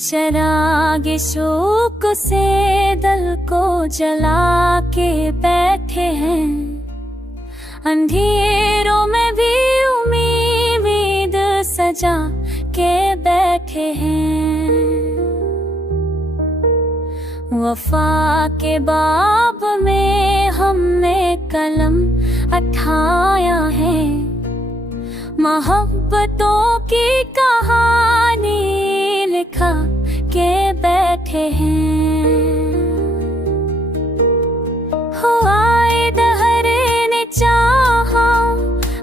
चरागे शोक से दल को जला के बैठे हैं, अंधेरों में भी उम्मीद सजा के बैठे हैं। वफा के बाब में हमने कलम उठाया है, मोहब्बतों की कहानी लिखा के बैठे हैं। हो आए दहरे ने चाहा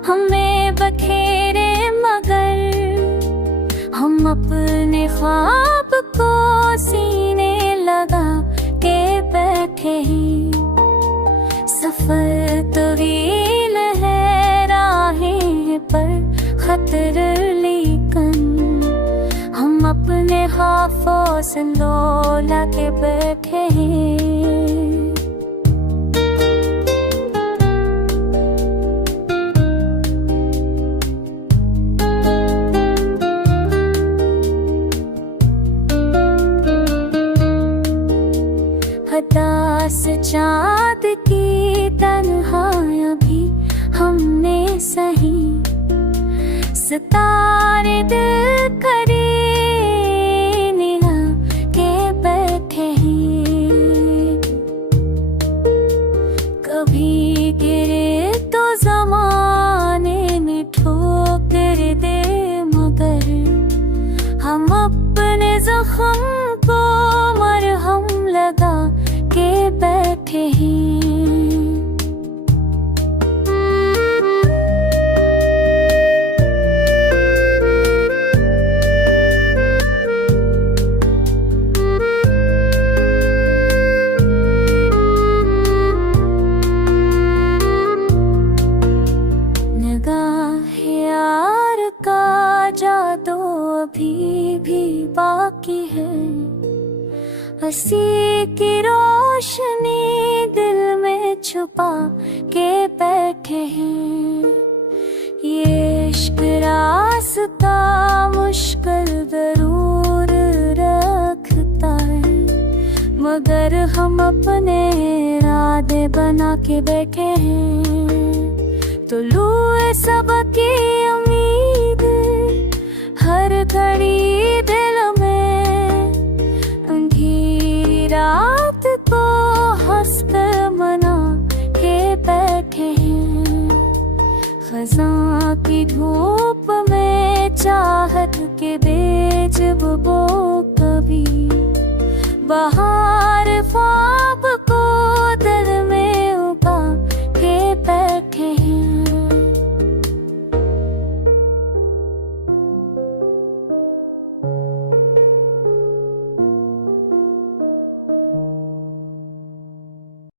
हमें बखेरे, मगर हम अपने ख्वाब को सीने लगा के बैठे हैं। सफर तवील है राहें पर खतर, लेकिन हम अपने ख्वाबों से लौला के बैठे हैं। हताश चाँद की तन्हाइयाँ भी हमने सही, सितारे दिल करे निहा के बैठे हैं। कभी गिरे तो ज़माने में ठोकर दे, मगर हम अपने ज़ख्म को मरहम लगा के बैठे हैं। जादू अभी भी बाकी है, हंसी की रोशनी दिल में छुपा के बैठे हैं। ये इश्क रास्ता मुश्किल जरूर रखता है, मगर हम अपने इरादे बना के बैठे हैं। तो लूए सबकी उम्मीद हर घड़ी दिल में, अंधेरी रात को हंसकर मना के बैठे हैं। खज़ां की धूप में चाहत के बीज बो, कभी बहार ख्वाब